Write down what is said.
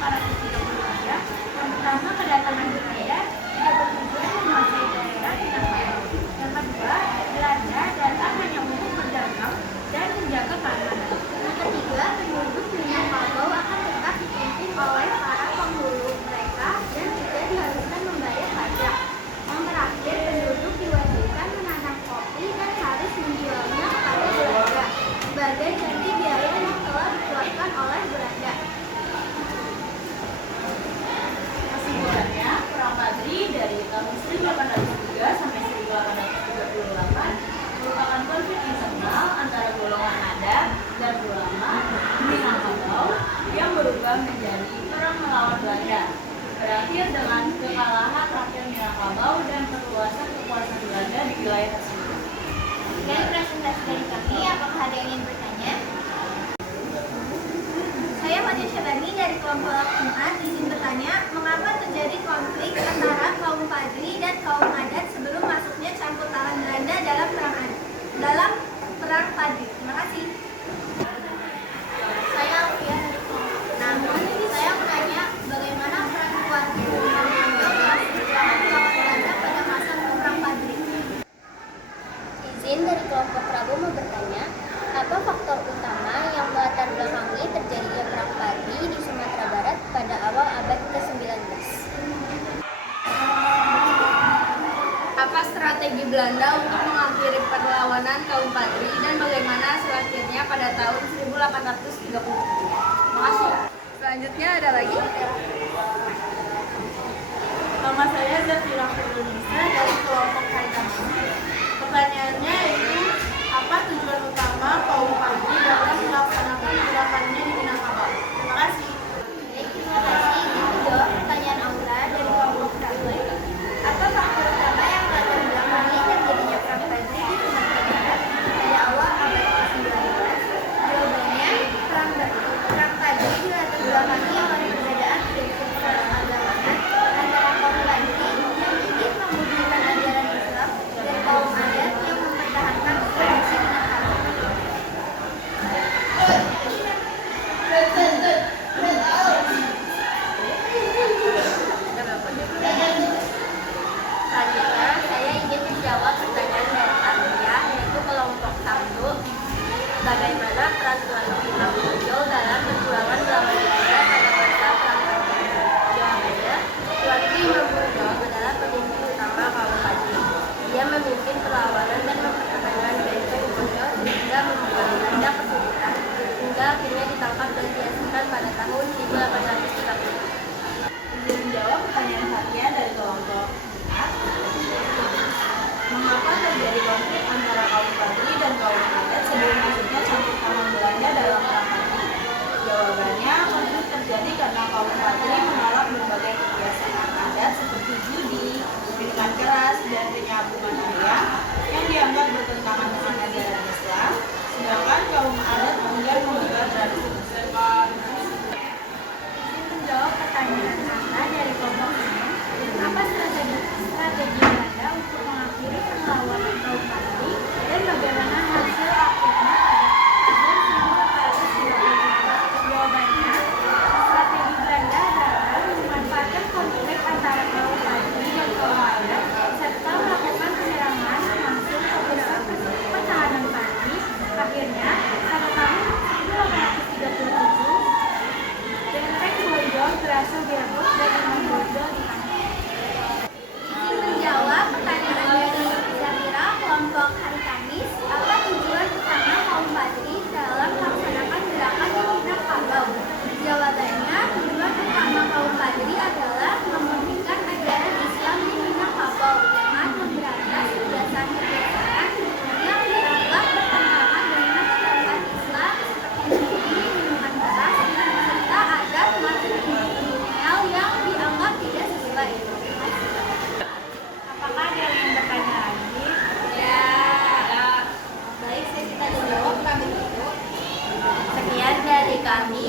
1833. Yang pertama, kedatangan Belanda tidak bertujuan menguasai daerah Minangkabau. Yang kedua, Belanda datang hanya untuk berdagang dan menjaga keamanan. Yang ketiga, penduduk Minangkabau akan tetap dipimpin oleh para penghulu mereka dan juga diharuskan membayar pajak. Yang terakhir, penduduk diwajibkan menanam kopi dan harus menjualnya kepada Belanda sebagai ganti biaya yang telah dikeluarkan oleh Belanda. Kesimpulannya, Perang Padri dari tahun 1803 sampai 1838 merupakan konflik internal antara golongan adat dan ulama Minangkabau yang berubah menjadi perang melawan Belanda. Berakhir dengan kekalahan rakyat Minangkabau dan perluasan kekuasaan Belanda di wilayah tersebut. Sekian presentasi dari kami. Apakah ada yang ingin bertanya? Saya Madia Syabani dari kelompok Jumat izin bertanya, mengapa terjadi konflik antara kaum Padri dan kaum adat sebelum masuknya campur tangan Belanda dalam perang Padri? Terima kasih. Saya Alfia dari kelompok 6. Saya bertanya, bagaimana peran keluarga mengambil perjuangan melawan Belanda pada masa perang Padri? Izin dari kelompok Prabu mau bertanya, apa faktor utama yang melatar belakangi terjadinya perang Padri di Sumatera Barat pada awal abad ke-19? Apa strategi Belanda untuk mengakhiri perlawanan kaum Padri dan bagaimana hasil akhirnya pada tahun 1837? Terima kasih. Selanjutnya ada lagi. Nama saya Zafira Firunisa dari kelompok Haikam. Pertanyaannya yaitu, apa tujuan utama kaum Padri dalam melaksanakan gerakannya di Minangkabau? Terima kasih. Baik, terima kasih. Itu jawab pertanyaan Aura dari kelompok Prabu. Apa faktor utama yang melatar belakangi terjadinya perang Padri di Sumatera Barat pada awal abad ke-19? Jawabannya, perang Padri dilatar belakangi oleh perbedaan prinsip keagamaan antara kaum Padri yang ingin memurnikan ajaran Islam dan kaum adat yang mempertahankan tradisi Minangkabau. Selanjutnya, saya ingin menjawab pertanyaan dari Alia, yaitu kelompok 1. Bagaimana peran keluarga Imam Bonjol dalam perjuangan melawan Belanda pada masa perang Padri? Jawabannya, keluarga Imam Bonjol adalah pemimpin utama kaum Padri. Dia memimpin perlawanan dan mempertahankan benteng Bonjol sehingga membuat Belanda kesulitan, hingga akhirnya ditangkap dan diasingkan pada tahun 1830. Izin menjawab pertanyaan Satya dari kelompok 4. Mengapa terjadi konflik antara kaum Padri dan kaum adat sebelum masuknya campur tangan Belanda dalam perang Padri? Jawabannya, konflik terjadi karena kaum Padri menolak berbagai kebiasaan adat seperti judi, minuman keras, dan penyambungan ayam yang dianggap bertentangan dengan ajaran Islam, sedangkan kaum adat enggan menjaga tradisi tersebut. Izin menjawab pertanyaan Nana dari kelompok 6. Apa strategi Belanda untuk mengakhiri perlawanan kaum Padri dan bagaimana hasil akhirnya pada tahun 1834? Jawabannya, strategi Belanda adalah memanfaatkan konflik antara kaum Padri dan kaum adat serta melakukan penyerangan langsung ke pusat pertahanan Padri. Akhirnya, pada tahun 1837, benteng Bonjol berhasil direbut dan Imam Bonjol ditangkap. Izin menjawab pertanyaan dari Zafira, kelompok Hari Kamis. Apa tujuan utama kaum Padri dalam melaksanakan gerakan di Minangkabau? Jawabannya, tujuan utama kaum Padri adalah memurnikan ajaran Islam di Minangkabau dengan memberantas kebiasaan-kebiasaan yang dianggap bertentangan dengan syariat Islam seperti judi, minuman keras, serta adat matrimonial yang dianggap tidak sesuai. Apakah ada yang ingin bertanya lagi? Ya, baik, saya tanya jawab kami dulu. Sekian dari kami.